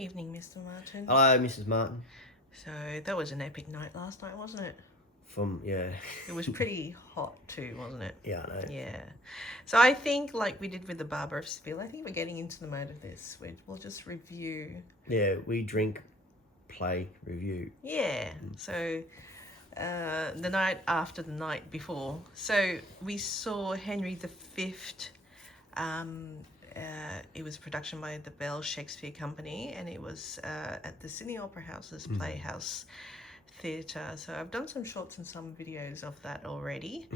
Evening, Mr. Martin. Hello, Mrs. Martin. So that was an epic night last night, wasn't it? Yeah. It was pretty hot too, wasn't it? Yeah, I know. Yeah. So I think, like we did with the Barber of Seville, I think we're getting into the mode of this. We'll just review. Yeah, we drink, play, review. Yeah. So the night after the night before. So we saw Henry V. It was a production by the Bell Shakespeare Company, and it was at the Sydney Opera House's Playhouse Theatre. So I've done some shorts and some videos of that already.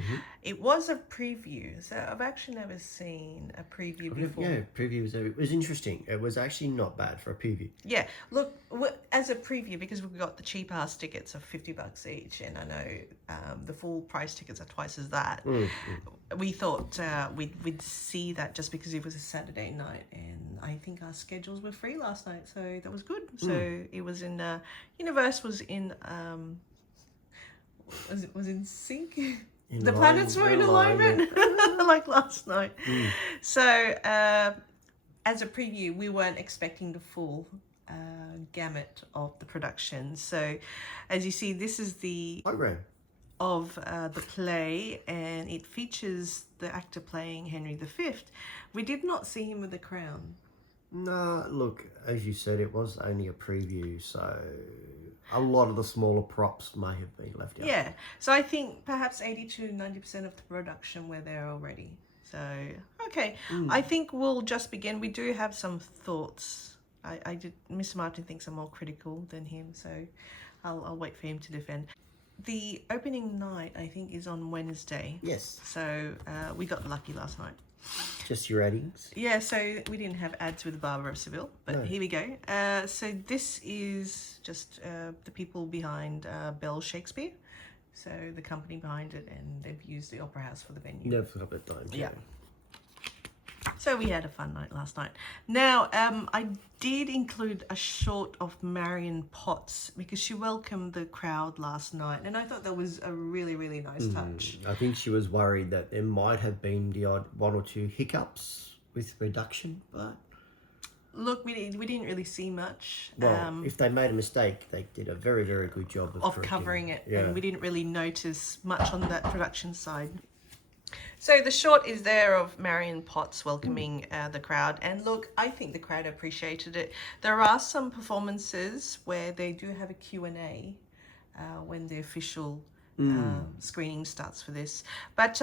It was a preview, so I've actually never seen a preview before. Yeah, it was interesting. It was actually not bad for a preview. Yeah, look, as a preview, because we've got the cheap ass tickets of $50 each, and I know the full price tickets are twice as that. We thought we'd see that just because it was a Saturday night, and I think our schedules were free last night, so that was good. So it was in Universe was in was in sync. The planets were in alignment, like last night. So as a preview, we weren't expecting the full gamut of the production. So as you see, this is the Program. of the play, and it features the actor playing Henry V. We did not see him with the crown. No, look, as you said, it was only a preview, so a lot of the smaller props may have been left out. Yeah, so I think perhaps 80 to 90% of the production were there already. So, okay, I think we'll just begin. We do have some thoughts. Mr. Martin thinks I'm more critical than him, so I'll wait for him to defend. The opening night, I think, is on Wednesday. Yes. So we got lucky last night. Just your ratings. Yeah, so we didn't have ads with the Barber of Seville, but here we go. So this is just the people behind Bell Shakespeare. So the company behind it, and they've used the Opera House for the venue. No, for a couple of times. Yeah. So we had a fun night last night. Now, I did include a short of Marion Potts because she welcomed the crowd last night, and I thought that was a really, really nice touch. I think she was worried that there might have been the odd one or two hiccups with production, but Look, we didn't really see much. well, if they made a mistake, they did a very, very good job of correcting Covering it, Yeah. and we didn't really notice much on that production side. So the short is there of Marion Potts welcoming the crowd, and look, I think the crowd appreciated it. There are some performances where they do have a Q&A when the official screening starts for this. But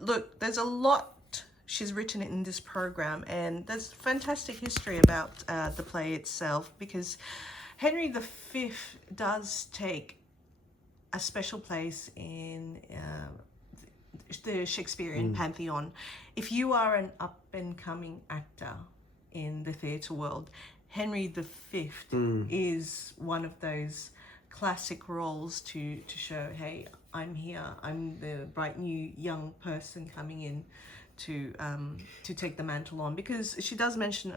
look, there's a lot she's written in this program, and there's fantastic history about the play itself, because Henry V does take a special place in the Shakespearean pantheon. If you are an up-and-coming actor in the theatre world, Henry V is one of those classic roles to show, hey, I'm here, I'm the bright new young person coming in to take the mantle on, because she does mention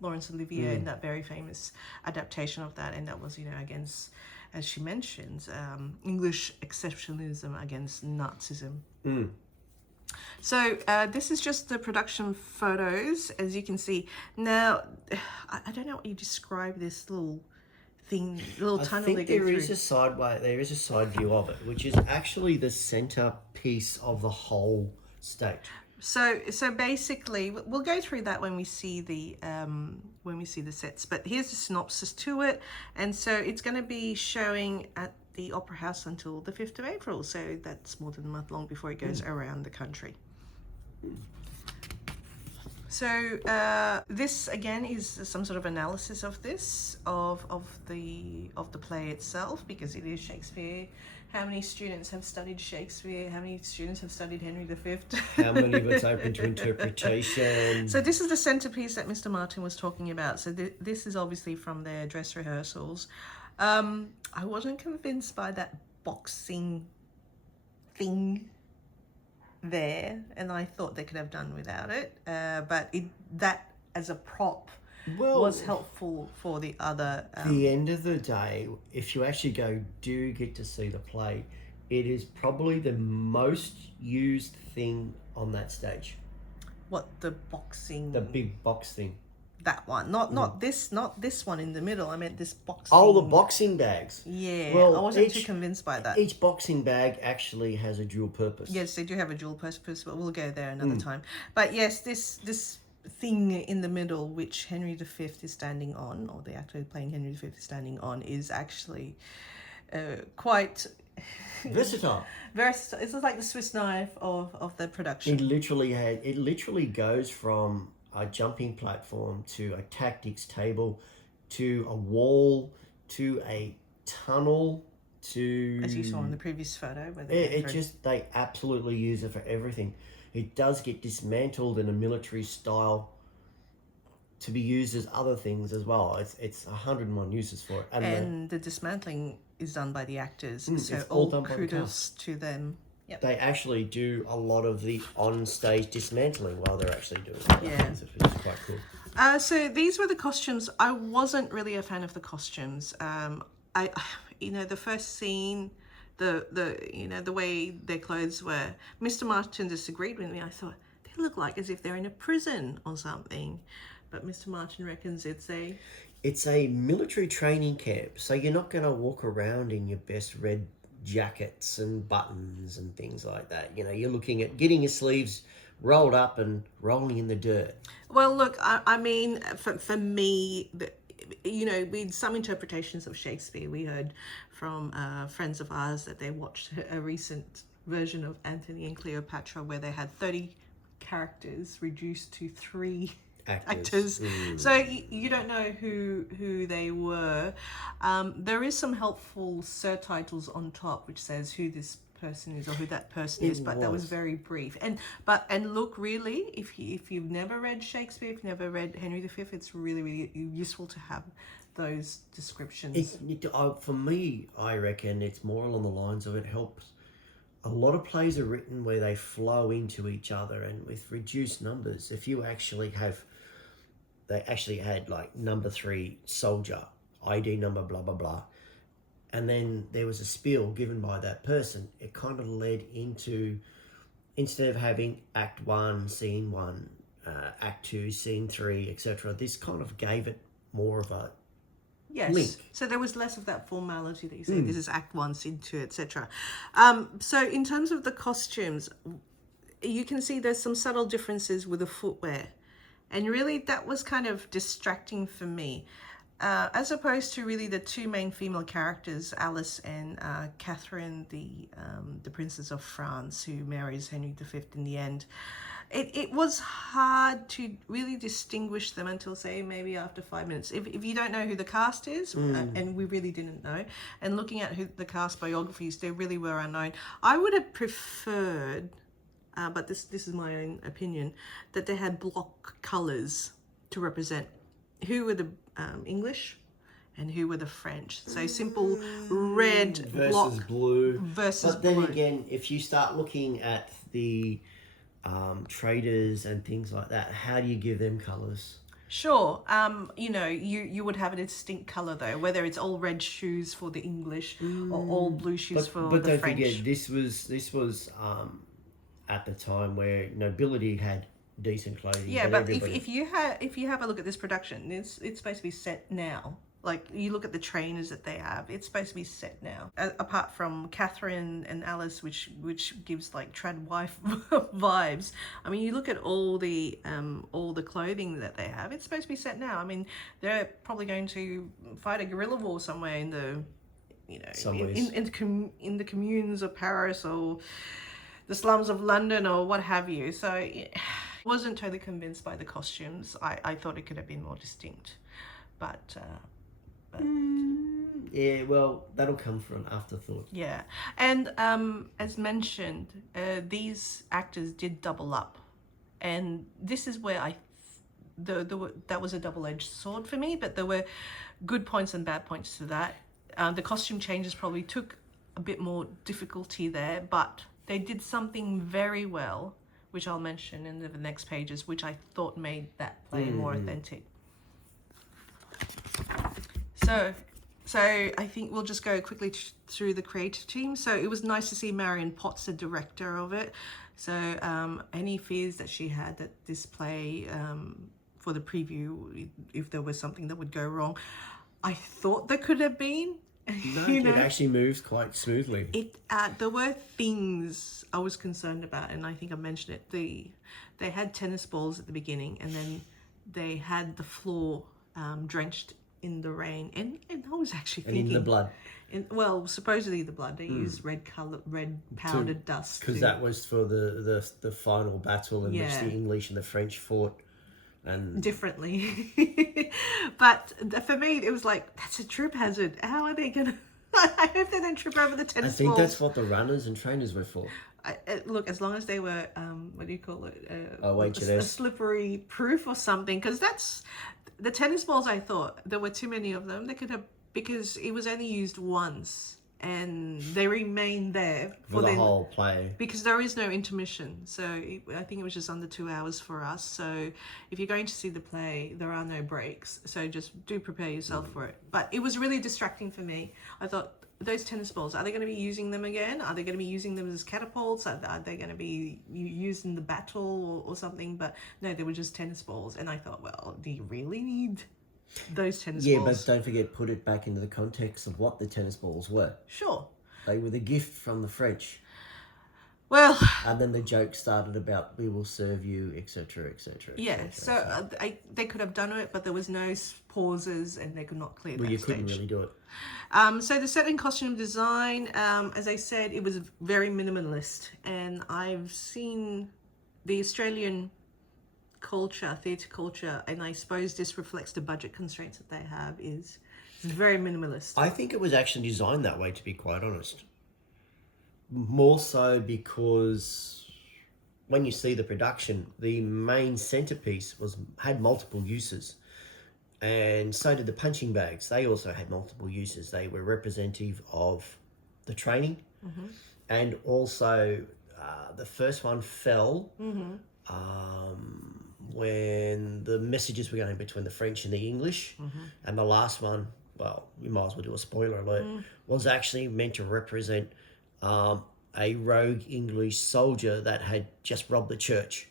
Laurence Olivier in that very famous adaptation of that, and that was, against, as she mentions, English exceptionalism against Nazism. So this is just the production photos, as you can see. Now, I don't know what you describe this little thing, little tunnel. I think there is a side view of it, which is actually the centerpiece of the whole stage. So basically, we'll go through that when we see the sets. But here's the synopsis to it, and so it's going to be showing at the Opera House until the 5th of April. So that's more than a month long before it goes around the country. So this again is some sort of analysis of this of the play itself, because it is Shakespeare. How many students have studied Shakespeare? How many students have studied Henry V? How many of it's open to interpretation? So this is the centerpiece that Mr. Martin was talking about. So this is obviously from their dress rehearsals. I wasn't convinced by that boxing thing there, and I thought they could have done without it. But that as a prop was helpful for the other. The end of the day, if you actually do get to see the play, it is probably the most used thing on that stage. What, the boxing? The big box thing. that one, not this one in the middle. I meant this box. Oh, the boxing bags. Yeah, Well, I wasn't too convinced by that. Each boxing bag actually has a dual purpose. Yes, they do have a dual purpose, but we'll go there another time. But yes, this thing in the middle, which Henry V is standing on, or the actor playing Henry V is standing on, is actually quite Versatile. versatile. It's like the Swiss knife of the production. It literally goes from a jumping platform to a tactics table to a wall to a tunnel to, as you saw in the previous photo, where they absolutely use it for everything. It does get dismantled in a military style to be used as other things as well. It's 101 uses for it, and the dismantling is done by the actors, so it's all done by the kudos cast. to them. Yep. They actually do a lot of the on-stage dismantling while they're actually doing it. Yeah. Which is quite cool. So these were the costumes. I wasn't really a fan of the costumes. The first scene, the way their clothes were. Mr. Martin disagreed with me. I thought they look like as if they're in a prison or something, but Mr. Martin reckons it's a military training camp, so you're not going to walk around in your best red jackets and buttons and things like that. You're looking at getting your sleeves rolled up and rolling in the dirt. Well, look, I mean, for me, with some interpretations of Shakespeare, we heard from friends of ours that they watched a recent version of Antony and Cleopatra where they had 30 characters reduced to 3 actors. So you don't know who they were. There is some helpful surtitles on top which says who this person is or who that person is, but that was very brief. And look, really, if you've never read Shakespeare, if you've never read Henry V, it's really, really useful to have those descriptions. For me, I reckon it's more along the lines of it helps. A lot of plays are written where they flow into each other, and with reduced numbers, if you actually they actually had like number 3 soldier, ID number blah blah blah, and then there was a spiel given by that person. It kind of led into, instead of having act 1 scene 1, act 2 scene 3, etc., this kind of gave it more of a link. So there was less of that formality that you say this is act 1 scene 2, etc. So in terms of the costumes, you can see there's some subtle differences with the footwear. And really, that was kind of distracting for me. As opposed to really the 2 main female characters, Alice and Catherine, the Princess of France, who marries Henry V in the end. It was hard to really distinguish them until, say, maybe after 5 minutes. If you don't know who the cast is, and we really didn't know, and looking at who the cast biographies, they really were unknown. I would have preferred... but this is my own opinion, that they had block colours to represent who were the English and who were the French. So simple red versus block blue versus But then blue. again, if you start looking at the traders and things like that, how do you give them colours? Sure. You would have a distinct colour though, whether it's all red shoes for the English or all blue shoes for but the don't French. forget, this was at the time where nobility had decent clothing. Yeah, but if you have a look at this production, it's supposed to be set now. Like, you look at the trainers that they have, it's supposed to be set now. Apart from Catherine and Alice, which gives like trad wife vibes. I mean, you look at all the clothing that they have, it's supposed to be set now. I mean, they're probably going to fight a guerrilla war somewhere in the, in the communes of Paris or the slums of London or what have you. So I wasn't totally convinced by the costumes. I thought it could have been more distinct, but yeah, well, that'll come from an afterthought. Yeah, and as mentioned, these actors did double up, and this is where that was a double-edged sword for me. But there were good points and bad points to that. The costume changes probably took a bit more difficulty there, but they did something very well, which I'll mention in the next pages, which I thought made that play more authentic. So I think we'll just go quickly through the creative team. So it was nice to see Marion Potts, the director of it. So any fears that she had that this play for the preview if there was something that would go wrong. I thought there could have been. No, You know? it actually moves quite smoothly. There were things I was concerned about, and I think I mentioned it. They had tennis balls at the beginning, and then they had the floor drenched in the rain, and I was actually thinking in the blood. Well, supposedly the blood. They used red powdered dust. Because that was for the final battle in which Yeah. the English and the French fought. And differently. But for me, it was like, that's a trip hazard. How are they going to... I hope they don't trip over the I tennis think balls. that's what the runners and trainers were for. Look, as long as they were, what do you call it? H&S. A slippery proof or something. Because that's... The tennis balls, I thought, there were too many of them. They could have... Because it was only used once. And they remain there For the whole play. because there is no intermission. So I think it was just under 2 hours for us. So if you're going to see the play, there are no breaks. So just do prepare yourself for it. But it was really distracting for me. I thought, those tennis balls, are they going to be using them again? Are they going to be using them as catapults? Are they going to be used in the battle or something? But no, they were just tennis balls. And I thought, well, do you really need those tennis balls? Yeah, but don't forget, put it back into the context of what the tennis balls were. Sure. They were the gift from the French. Well, and then the joke started about we will serve you, etc., etc. yeah. So they could have done it, but there was no pauses, and they could not clear that you stage. couldn't really do it. So the set and costume design, as I said, it was very minimalist, and I've seen the Australian culture, theatre culture, and I suppose this reflects the budget constraints that they have. Is very minimalist. I think it was actually designed that way, to be quite honest. More so because when you see the production, the main centerpiece had multiple uses, and so did the punching bags. They also had multiple uses. They were representative of the training, and also the first one fell when the messages were going between the French and the English, and the last one, well, you might as well do a spoiler alert, was actually meant to represent a rogue English soldier that had just robbed the church,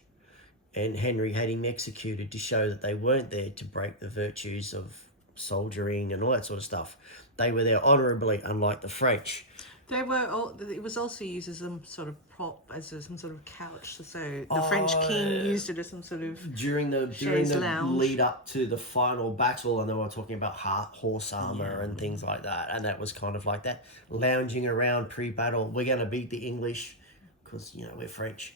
and Henry had him executed to show that they weren't there to break the virtues of soldiering and all that sort of stuff. They were there honourably, unlike the French. It was also used as some sort of prop, as some sort of couch. So the French king used it as some sort of during the lounge. lead up to the final battle, and they were talking about horse armor and things like that, and that was kind of like that, lounging around pre-battle. We're going to beat the English because we're French.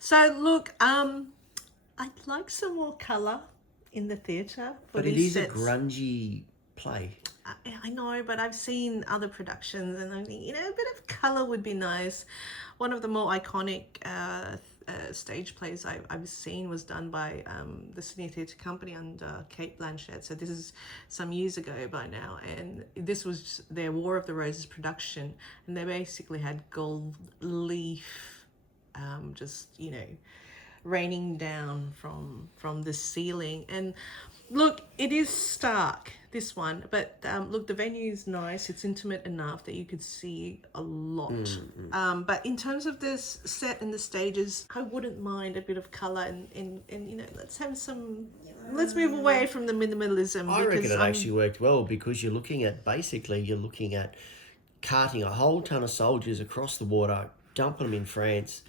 So look, I'd like some more colour in the theatre. But it is a grungy play. I know, but I've seen other productions, and I think, a bit of colour would be nice. One of the more iconic stage plays I've seen was done by the Sydney Theatre Company under Kate Blanchett. So this is some years ago by now, and this was their War of the Roses production, and they basically had gold leaf just, raining down from the ceiling. And look, it is stark, this one, but look, the venue's nice. It's intimate enough that you could see a lot. But in terms of this set and the stages, I wouldn't mind a bit of colour and let's move away from the minimalism. I reckon it actually worked well, because you're looking at carting a whole ton of soldiers across the water, dumping them in France.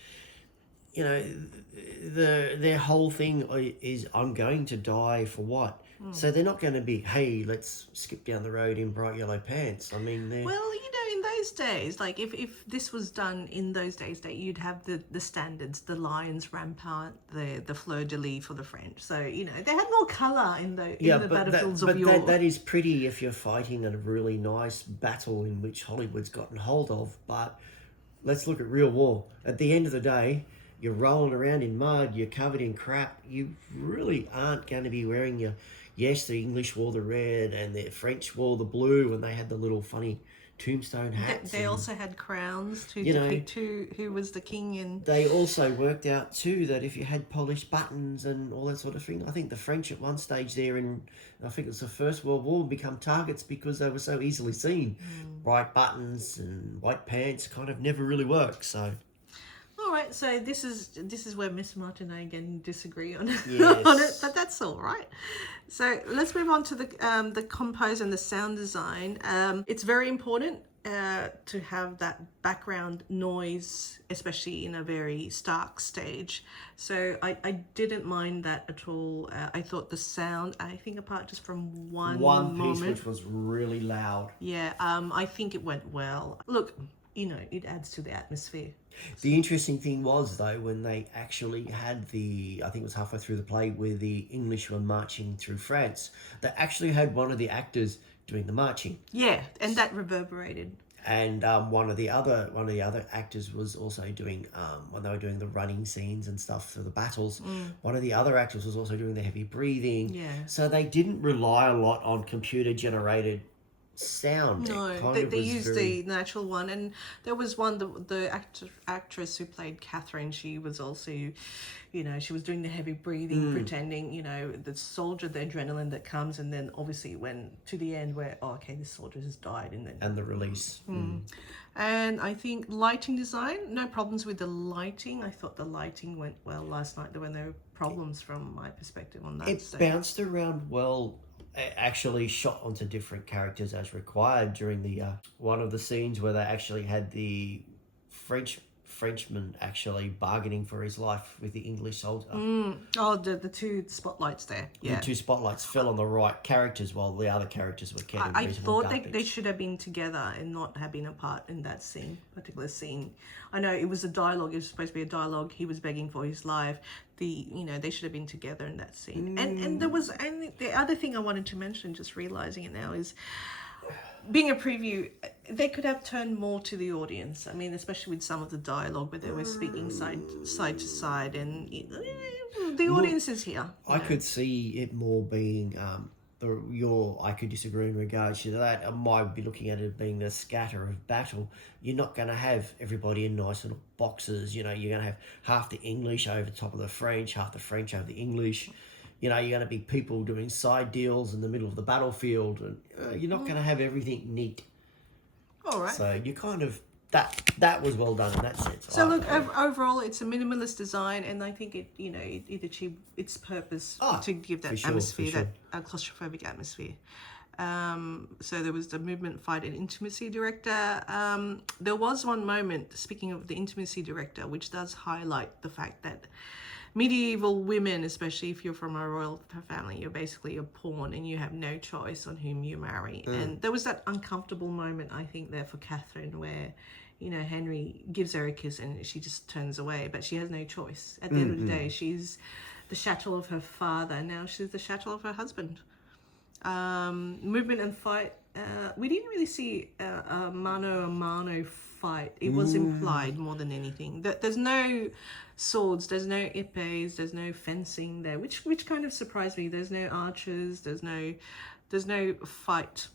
Their whole thing is, I'm going to die for what? So they're not going to be, hey, let's skip down the road in bright yellow pants. I mean, well, in those days, like if this was done in those days, that you'd have the standards, the lions rampart, the fleur-de-lis for the French. So they had more colour in the battlefields of yore. That is pretty if you're fighting a really nice battle in which Hollywood's gotten hold of. But let's look at real war. At the end of the day, you're rolling around in mud, you're covered in crap. You really aren't going to be wearing your... Yes, the English wore the red and the French wore the blue, and they had the little funny tombstone hats. They also had crowns to depict who was the king. And they also worked out too that if you had polished buttons and all that sort of thing, I think the French at one stage there I think it was the First World War, become targets because they were so easily seen. Bright buttons and white pants kind of never really worked, so... All right, so this is where Miss Martin and I again disagree on, Yes. on it, but that's all right. So let's move on to the compose and the sound design. It's very important to have that background noise, especially in a very stark stage. So I didn't mind that at all. I thought the sound, I think apart just from one piece moment, which was really loud. yeah, I think it went well. Look, it adds to the atmosphere. The interesting thing was, though, when they actually had I think it was halfway through the play where the English were marching through France, they actually had one of the actors doing the marching. Yeah, and that reverberated. And one of the other actors was also doing when they were doing the running scenes and stuff through the battles. One of the other actors was also doing the heavy breathing. Yeah. So they didn't rely a lot on computer generated sound. No, they used the natural one, and there was one, the actress who played Catherine. She was also, she was doing the heavy breathing, pretending, the soldier, the adrenaline that comes, and then obviously when to the end where this soldier has died, and the release. And I think lighting design, no problems with the lighting. I thought the lighting went well last night. There were no problems from my perspective on that. It bounced around well. Actually shot onto different characters as required during the one of the scenes where they actually had the Frenchman actually bargaining for his life with the English soldier. Oh, the two spotlights there. Yeah. The two spotlights fell on the right characters while the other characters were getting I thought they should have been together and not have been apart in that particular scene. I know it was a dialogue. It was supposed to be a dialogue. He was begging for his life. They should have been together in that scene. And there was, and the other thing I wanted to mention, just realizing it now, is being a preview, they could have turned more to the audience. I mean, especially with some of the dialogue where they were speaking side to side, and the audience is here. I could see it more being I could disagree in regards to that. I might be looking at it being a scatter of battle. You're not going to have everybody in nice little boxes. You're going to have half the English over top of the French, half the French over the English. You're going to be people doing side deals in the middle of the battlefield, and you're not going to have everything neat. All right. So you kind of that was well done in that sense. So look, overall, it's a minimalist design, and I think it achieved its purpose to give that atmosphere, that claustrophobic atmosphere. So there was the movement, fight, and intimacy director. There was one moment, speaking of the intimacy director, which does highlight the fact that medieval women, especially if you're from a royal family, you're basically a pawn and you have no choice on whom you marry. And there was that uncomfortable moment, I think, there for Catherine where, Henry gives her a kiss and she just turns away, but she has no choice. At the end of the day, she's the chattel of her father, and now she's the chattel of her husband. Movement and fight. We didn't really see a mano a mano fight. It was implied more than anything. There's no swords, there's no épées, there's no fencing there, which kind of surprised me. There's no archers, there's no fight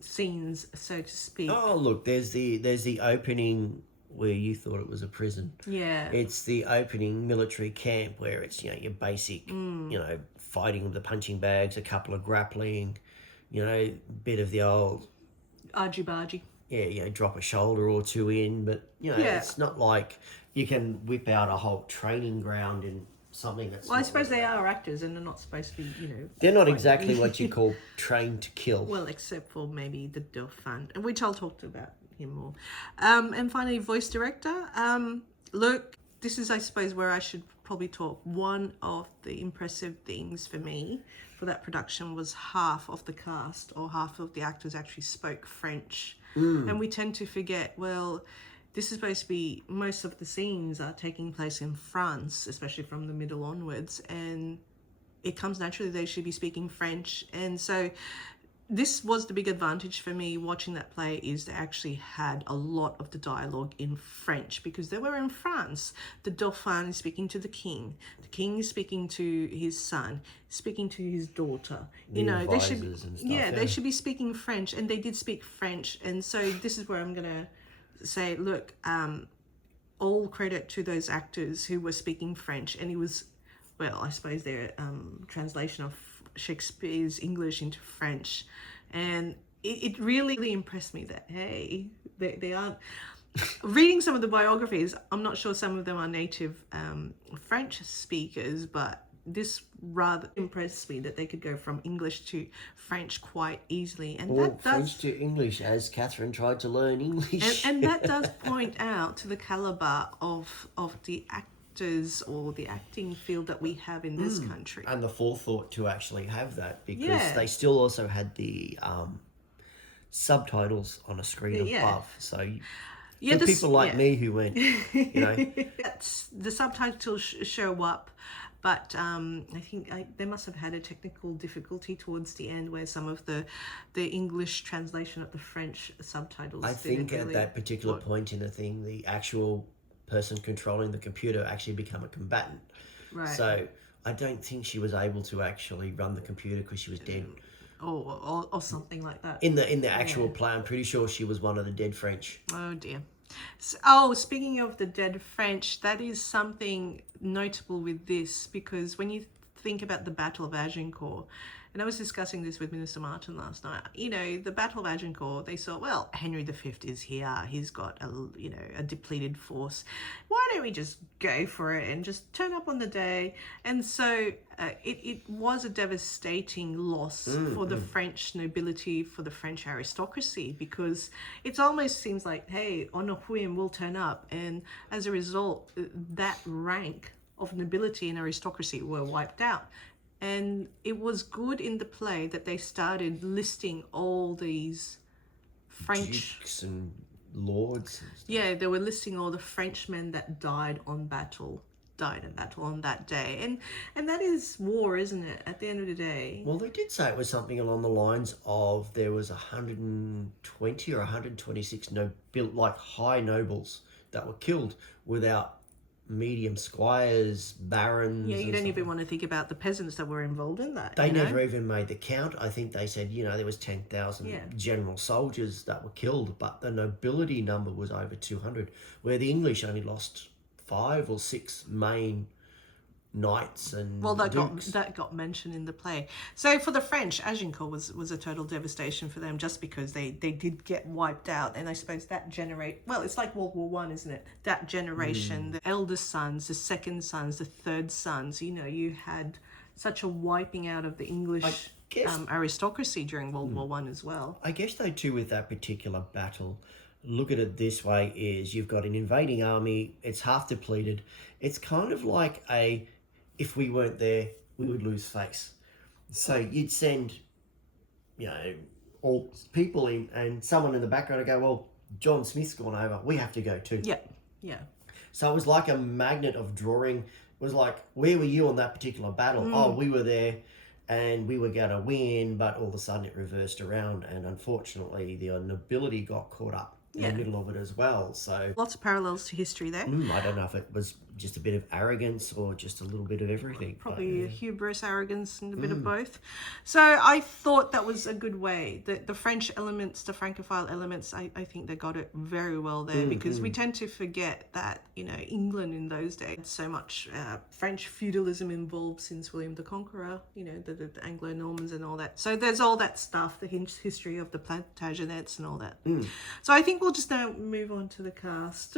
scenes, so to speak. Oh, look, there's the opening where you thought it was a prison. Yeah. It's the opening military camp where it's, your basic, fighting with the punching bags, a couple of grappling, bit of the old argy-bargy. Yeah, drop a shoulder or two in, but, it's not like you can whip out a whole training ground in something that's... Well, I suppose they are actors and they're not supposed to be, They're not exactly what you call trained to kill. Well, except for maybe the Dauphin, which I'll talk about him more. And finally, voice director. Look, this is, I suppose, where I should probably talk. One of the impressive things for me for that production was half of the cast or half of the actors actually spoke French. And we tend to forget, well, this is supposed to be, most of the scenes are taking place in France, especially from the middle onwards, and it comes naturally they should be speaking French. And so this was the big advantage for me watching that play, is they actually had a lot of the dialogue in French because they were in France. The Dauphin is speaking to the king is speaking to his son, speaking to his daughter. They should be, they should be speaking French, and they did speak French. And so this is where I'm gonna say, look, all credit to those actors who were speaking French, and it was, well, I suppose their translation of Shakespeare's English into French, and it really impressed me that, hey, they aren't, reading some of the biographies, I'm not sure some of them are native French speakers, but this rather impressed me that they could go from English to French quite easily. And Or that French does, to English, as Catherine tried to learn English. and that does point out to the caliber of the actors or the acting field that we have in this country. And the forethought to actually have that, because Yeah. they still also had the subtitles on a screen Yeah. above. So Yeah, for people like yeah. me who went, you know, The subtitles show up, but I think they must have had a technical difficulty towards the end where some of the English translation of the French subtitles. I think at that particular point in the thing, the actual person controlling the computer actually became a combatant. Right. So I don't think she was able to actually run the computer because she was dead. Or something like that. In the actual play, I'm pretty sure she was one of the dead French. Oh dear. Oh, speaking of the dead French, that is something notable with this, because when you think about the Battle of Agincourt, and I was discussing this with Minister Martin last night, you know, the Battle of Agincourt, they saw, well, Henry V is here, he's got a depleted force. Why don't we just go for it and just turn up on the day? And so it was a devastating loss for the French nobility, for the French aristocracy, because it almost seems like, hey, on a whim, we'll turn up. And as a result, that rank of nobility and aristocracy were wiped out. And it was good in the play that they started listing all these French Dukes and lords. And stuff. Yeah, they were listing all the Frenchmen that died in battle on that day. And that is war, isn't it, at the end of the day? Well, they did say it was something along the lines of there was 120 or 126 high nobles that were killed without medium squires, barons. Yeah, you don't even want to think about the peasants that were involved in that. They never even made the count. I think they said, there was 10,000 general soldiers that were killed, but the nobility number was over 200, where the English only lost 5 or 6 main knights and dukes. That got mentioned in the play. So for the French, Agincourt was a total devastation for them, just because they did get wiped out. And I suppose that it's like World War One, isn't it? That generation, the eldest sons, the second sons, the third sons, you had such a wiping out of the English aristocracy during World War One as well. I guess though too, with that particular battle, look at it this way, is you've got an invading army, it's half depleted. It's kind of like if we weren't there, we would lose face. So you'd send, all people in, and someone in the background would go, well, John Smith's gone over, we have to go too. Yeah. So it was like a magnet of drawing. It was like, where were you on that particular battle? Oh, we were there and we were going to win, but all of a sudden it reversed around, and unfortunately the nobility got caught up in the middle of it as well. So lots of parallels to history there. I don't know if it was just a bit of arrogance or just a little bit of everything. Probably hubris, arrogance, and a bit of both. So I thought that was a good way. The French elements, the Francophile elements, I think they got it very well there, because we tend to forget that, England in those days had so much French feudalism involved since William the Conqueror, the Anglo-Normans and all that. So there's all that stuff, the history of the Plantagenets and all that. So I think we'll just now move on to the cast.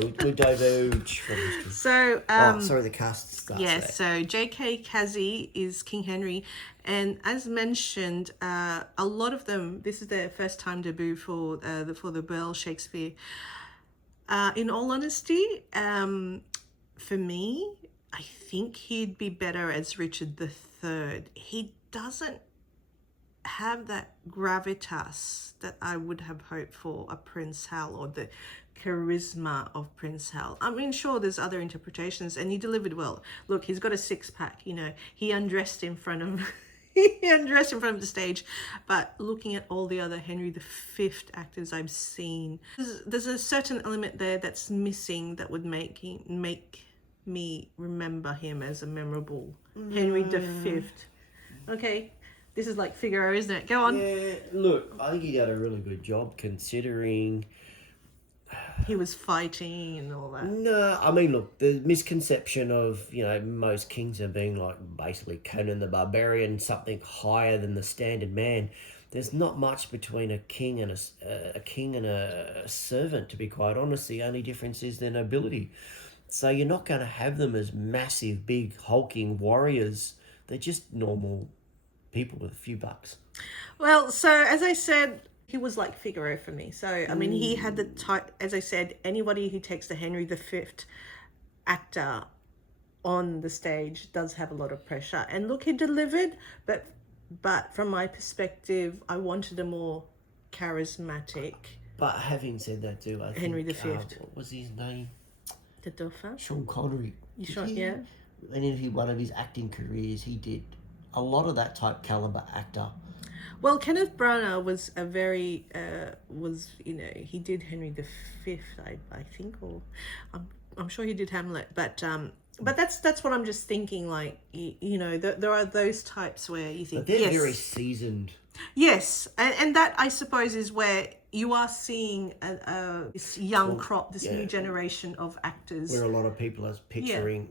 We diverge from history. So, the cast starts yeah, there. so J.K. Cassey is King Henry, and as mentioned, a lot of them, this is their first time debut for the Bell Shakespeare. In all honesty, for me, I think he'd be better as Richard III. He doesn't have that gravitas that I would have hoped for a Prince Hal, or the charisma of Prince Hal. I mean, sure, there's other interpretations, and he delivered well. Look, he's got a six-pack, he undressed in front of the stage. But looking at all the other Henry V actors I've seen, there's a certain element there that's missing that would make me remember him as a memorable Henry V. Okay, this is like Figaro, isn't it? Go on. Yeah, look, I think he did a really good job, considering he was fighting and all that. No, I mean, look, the misconception of, most kings are being like basically Conan the Barbarian, something higher than the standard man. There's not much between a king and a servant, to be quite honest. The only difference is their nobility. So you're not going to have them as massive, big, hulking warriors. They're just normal people with a few bucks. Well, so as I said, he was like Figaro for me. So, I mean, he had the type, as I said, anybody who takes the Henry V actor on the stage does have a lot of pressure. And look, he delivered, but from my perspective, I wanted a more charismatic But having said that too, I Henry think, V. what was his name? The Dauphin. Sean Connery. You sure? Yeah. And in one of his acting careers, he did a lot of that type caliber actor. Well, Kenneth Branagh was a very he did Henry V, I think, or I'm sure he did Hamlet, but that's what I'm just thinking. Like there are those types where you think, But they're yes, very seasoned. yes, and that I suppose is where you are seeing this young crop, this new generation of actors. Where a lot of people are picturing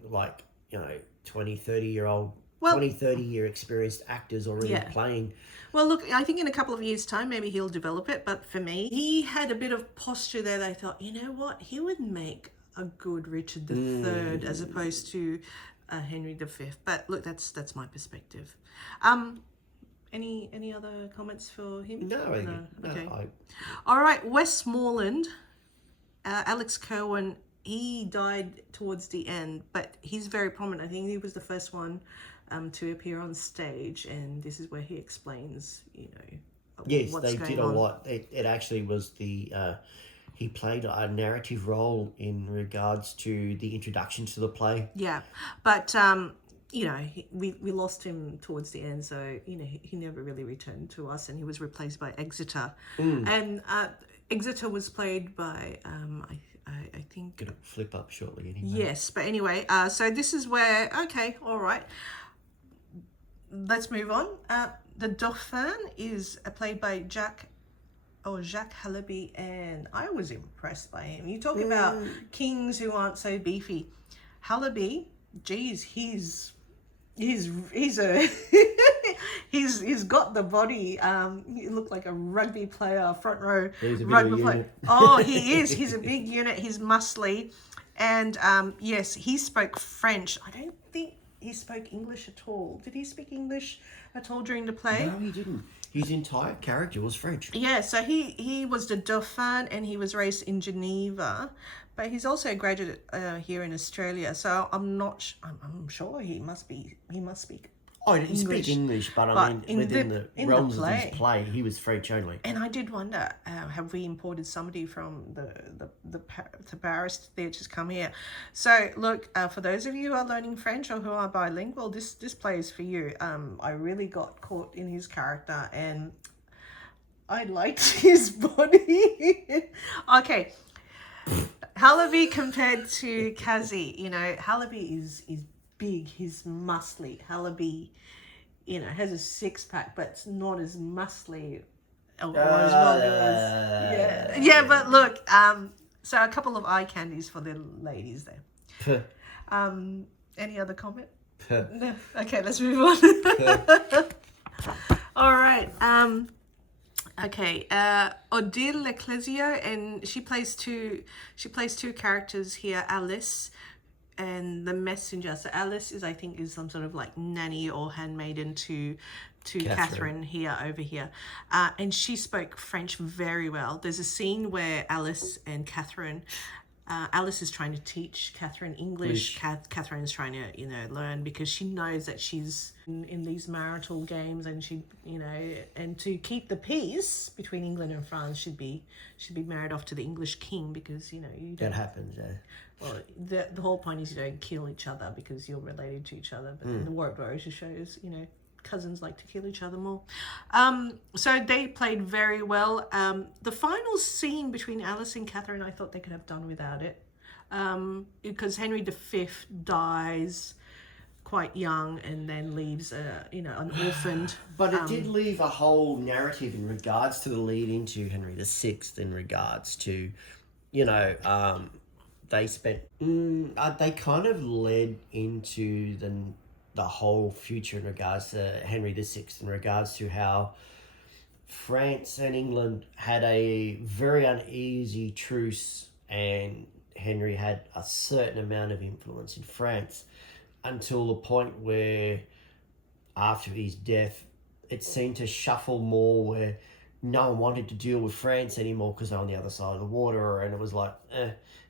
20, 30-year-old, 30-year experienced actors already playing. Well, look, I think in a couple of years' time, maybe he'll develop it. But for me, he had a bit of posture there that I thought, you know what? He would make a good Richard III as opposed to Henry V. But look, that's my perspective. Any other comments for him? No. Okay. No, All right, Westmoreland, Alex Kerwin, he died towards the end, but he's very prominent. I think he was the first one to appear on stage, and this is where he explains, yes, what's they going did a on. lot. It actually was he played a narrative role in regards to the introduction to the play. Yeah, but we lost him towards the end, so he never really returned to us, and he was replaced by Exeter, and Exeter was played by I think. Gonna flip up shortly anyway. Yes, but anyway, so this is where all right. Let's move on. The Dauphin is played by Jacques Halaby, and I was impressed by him. You talk about kings who aren't so beefy. Halaby, geez, he's a he's got the body. He looked like a rugby player, front row rugby player. Oh, he is. He's a big unit. He's muscly, and yes, he spoke French. I don't think he spoke English at all. Did he speak English at all during the play? No, he didn't. His entire character was French. Yeah, so he was the Dauphin, and he was raised in Geneva, but he's also a graduate here in Australia. So I'm sure he must speak. Oh, he speaks English, but I mean, within the realms of his play, he was French only. And I did wonder, have we imported somebody from the Paris theatre to come here? So look, for those of you who are learning French or who are bilingual, this play is for you. I really got caught in his character, and I liked his body. Okay, Halaby compared to Kazi, Halaby is big, he's muscly. Halaby, has a six-pack, but it's not as muscly or as well as yeah. But look, so a couple of eye candies for the ladies there. Any other comment? No. Okay, let's move on. All right. Okay, Odile Leclésio, and she plays two characters here, Alice and the messenger. So Alice is some sort of like nanny or handmaiden to Catherine over here, and she spoke French very well. There's a scene where Alice and Catherine, Alice is trying to teach Catherine English. Catherine is trying to learn, because she knows that she's in these marital games, and she and to keep the peace between England and France should be married off to the English king, because you don't. That happens. Well, the whole point is you don't kill each other because you're related to each other. But in the War of Roses shows, cousins like to kill each other more. So they played very well. The final scene between Alice and Catherine, I thought they could have done without it, because Henry V dies quite young and then leaves an orphaned. But it did leave a whole narrative in regards to the lead into Henry VI, in regards to you know, they spent, they kind of led into the whole future in regards to Henry VI, in regards to how France and England had a very uneasy truce, and Henry had a certain amount of influence in France until the point where, after his death, it seemed to shuffle more, where no one wanted to deal with France anymore because they're on the other side of the water, and it was like,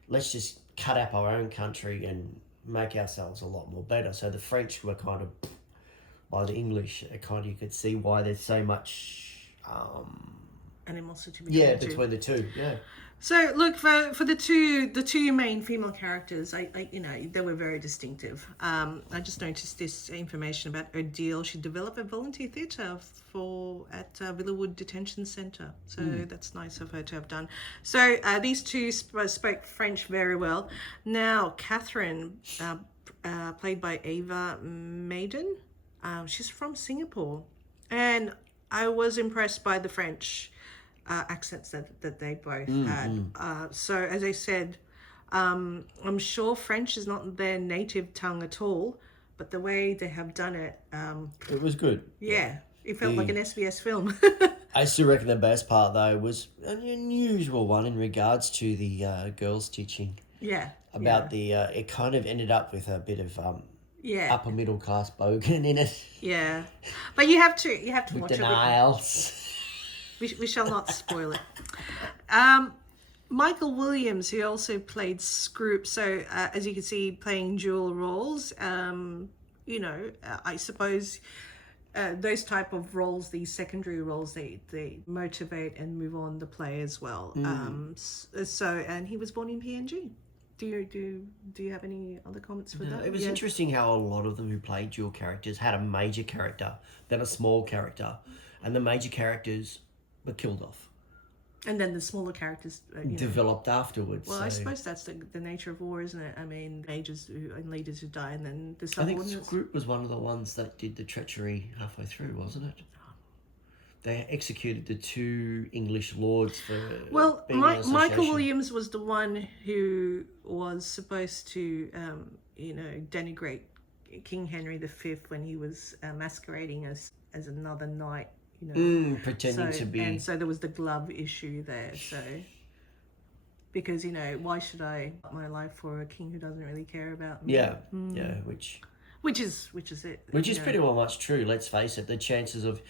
let's just cut up our own country and make ourselves a lot more better. So the French were kind of by the English. Kind of, you could see why there's so much animosity between between the two. Yeah. So look, for the two main female characters, I they were very distinctive. I just noticed this information about Odile. She developed a volunteer theatre at Villawood Detention Centre. So that's nice of her to have done. So these two spoke French very well. Now Catherine, played by Ava Maiden, she's from Singapore, and I was impressed by the French accents that they both had. So as I said, I'm sure French is not their native tongue at all, but the way they have done it, it was good. Yeah, it felt like an SBS film. I still reckon the best part though was an unusual one in regards to the girls teaching. Yeah. About the it kind of ended up with a bit of upper middle class bogan in it. Yeah, but you have to with watch denials. We shall not spoil it. Michael Williams, who also played Scroop, so as you can see, playing dual roles. I suppose those type of roles, these secondary roles, they motivate and move on the play as well. And he was born in PNG. Do you have any other comments for that? It was interesting how a lot of them who played dual characters had a major character, then a small character, and the major characters were killed off. And then the smaller characters developed afterwards. Well, so. I suppose that's the nature of war, isn't it? I mean, majors and leaders who die, and then the subordinates. I think Scroop was one of the ones that did the treachery halfway through, wasn't it? They executed the two English lords for Michael Williams was the one who was supposed to, denigrate King Henry V when he was masquerading as another knight. Pretending to be. And so there was the glove issue there. So, because, why should I put my life for a king who doesn't really care about me? Yeah, which is it. Which is pretty well much true. Let's face it. The chances of,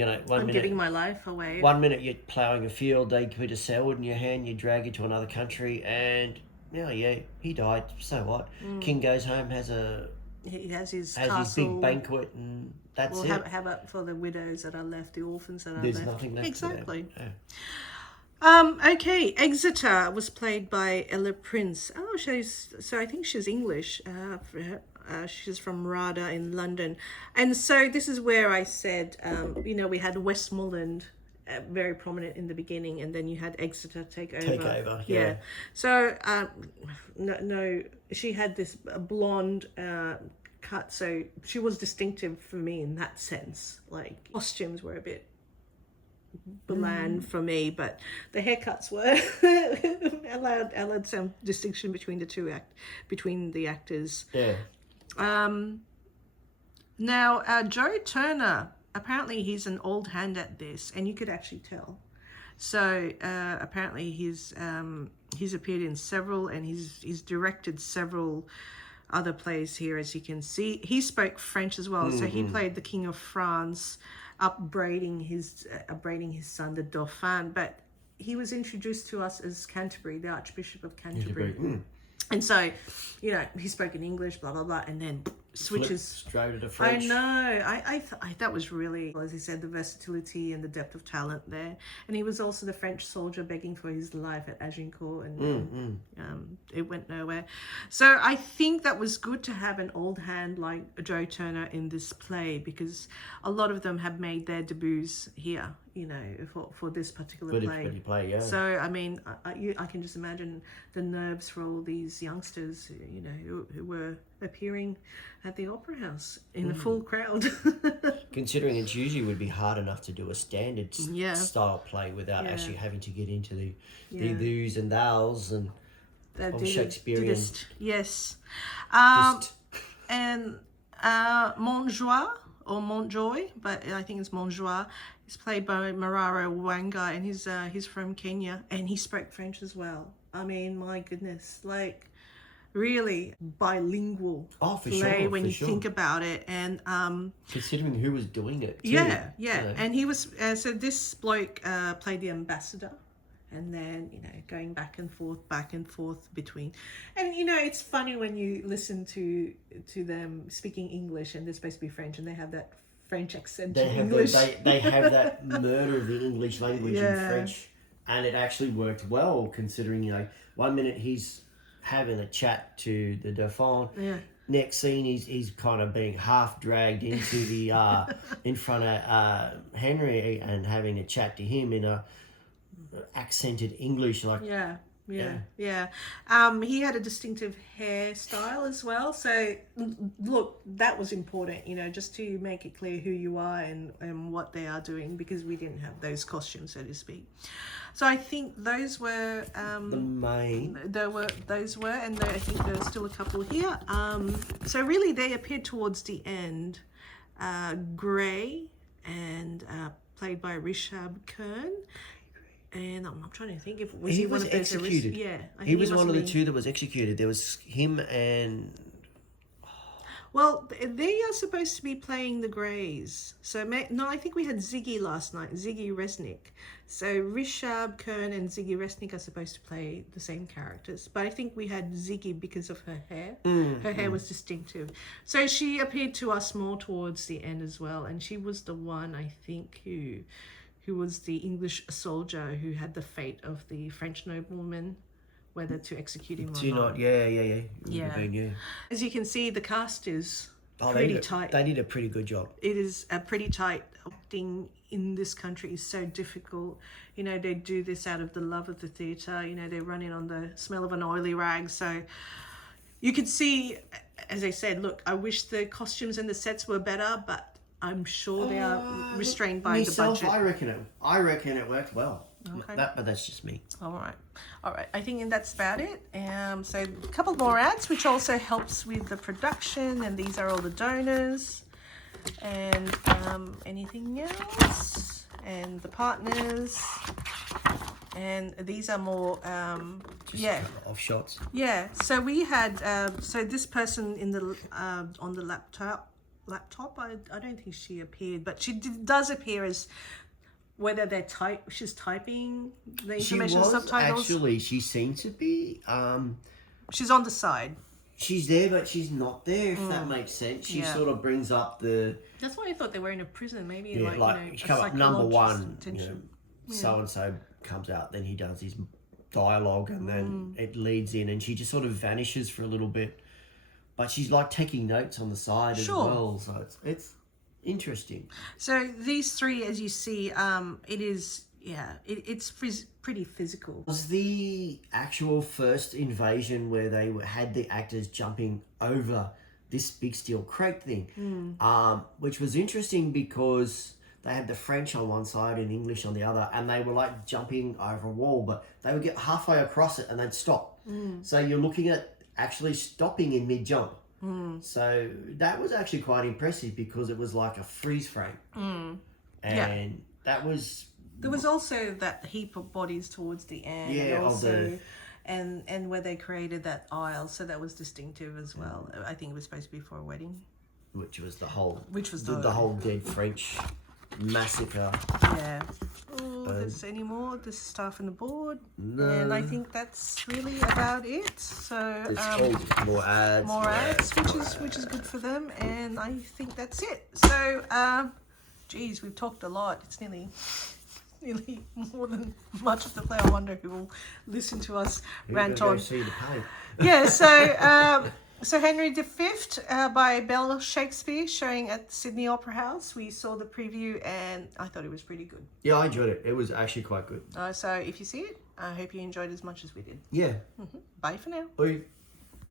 I'm giving my life away. 1 minute you're ploughing a field, they put a sailwood in your hand, you drag you to another country, and he died. So what? King goes home, he has his his big banquet, and that's it. How about for the widows that are left, the orphans that are There's left? Nothing left. Exactly. Yeah. Okay, Exeter was played by Ella Prince. Oh, I think she's English. She's from RADA in London. And so this is where I said, we had Westmoreland very prominent in the beginning, and then you had Exeter take over. Yeah. So, no, she had this blonde cut, so she was distinctive for me in that sense. Like, costumes were a bit bland for me, but the haircuts were allowed some distinction between between the actors. Yeah. Now, Joe Turner, apparently he's an old hand at this, and you could actually tell. So apparently he's appeared in several, and he's directed several other plays here, as you can see. He spoke French as well, so he played the King of France, upbraiding his son, the Dauphin. But he was introduced to us as Canterbury, the Archbishop of Canterbury. And so, he spoke in English, blah, blah, blah, and then switches straight into French. I know. I that was really, as he said, the versatility and the depth of talent there. And he was also the French soldier begging for his life at Agincourt, and it went nowhere. So I think that was good to have an old hand like Joe Turner in this play, because a lot of them have made their debuts here, for this particular play. Yeah. So I mean, I can just imagine the nerves for all these youngsters, who were appearing at the Opera House in a full crowd. Considering it's usually would be hard enough to do a standard Yeah. style play without Yeah. actually having to get into the Yeah. thous and thous and Shakespearean. Yes. Just And Montjoie, or Montjoy, but I think it's Montjoie, is played by Mararo Wanga, and he's from Kenya, and he spoke French as well. I mean, my goodness, like really bilingual for play sure, when for you sure. think about it. And considering who was doing it too, yeah. you know. And he was so this bloke played the ambassador, and then going back and forth between. And it's funny when you listen to them speaking English, and they're supposed to be French, and they have that French accent They in have English. they have that murder of the English language in Yeah. French, and it actually worked well considering 1 minute he's having a chat to the Dauphin. Yeah. Next scene, he's kind of being half dragged into the in front of Henry and having a chat to him in a accented English, like Yeah. He had a distinctive hairstyle as well. So look, that was important, just to make it clear who you are and what they are doing, because we didn't have those costumes, so to speak. So I think those were the main. and I think there's still a couple here. So really they appeared towards the end. Gray, and played by Rishab Kern. And I'm trying to think if He one was of those executed. Yeah, I He think was must one of the be. two that was executed. There was him and Well, they are supposed to be playing the Greys. So no, I think we had Ziggy last night, Ziggy Resnick. So Rishab Kern and Ziggy Resnick are supposed to play the same characters, but I think we had Ziggy because of her hair. Her hair was distinctive, so she appeared to us more towards the end as well, and she was the one, I think, who was the English soldier who had the fate of the French nobleman, whether to execute him or not. Yeah. Yeah. Would have been, yeah. As you can see, the cast is Oh, pretty tight. They did a pretty good job. It is a pretty tight. Acting in this country is so difficult. They do this out of the love of the theatre. They run in on the smell of an oily rag. So you could see, as I said, look, I wish the costumes and the sets were better, but I'm sure they are restrained by the budget. I reckon it worked well. Okay. But that's just me. All right. I think that's about it. So a couple more ads, which also helps with the production, and these are all the donors, and anything else, and the partners, and these are more Off shots. yeah. So we had so this person in the on the laptop. I don't think she appeared, but she does appear as whether she's typing the information subtitles. Actually, she seemed to be. She's on the side. She's there, but she's not there. If that makes sense, she sort of brings up the. That's why I thought they were in a prison. Maybe she come up number one. Tension. So and so comes out, then he does his dialogue, and then it leads in, and she just sort of vanishes for a little bit. But she's like taking notes on the side as well, so it's interesting. So these three, as you see, it is it's pretty physical. Was the actual first invasion where they had the actors jumping over this big steel crate thing, which was interesting because they had the French on one side and English on the other, and they were like jumping over a wall, but they would get halfway across it and they'd stop. So you're looking at actually stopping in mid-jump. So that was actually quite impressive because it was like a freeze frame. And that was... There was also that heap of bodies towards the end. Yeah, and also, and where they created that aisle, so that was distinctive as well. I think it was supposed to be for a wedding. Which was the whole... the whole dead French massacre. Yeah. Oh, there's any more? There's stuff in the board. No. And I think that's really about it. So More ads. Which is good for them, and I think that's it. So geez, we've talked a lot. It's nearly more than much of the play. I wonder who will listen to us rant on. See the pay. Yeah, so Henry V by Bell Shakespeare, showing at Sydney Opera House. We saw the preview and I thought it was pretty good. Yeah, I enjoyed it. It was actually quite good. So if you see it, I hope you enjoyed as much as we did. Yeah. Bye for now. Bye.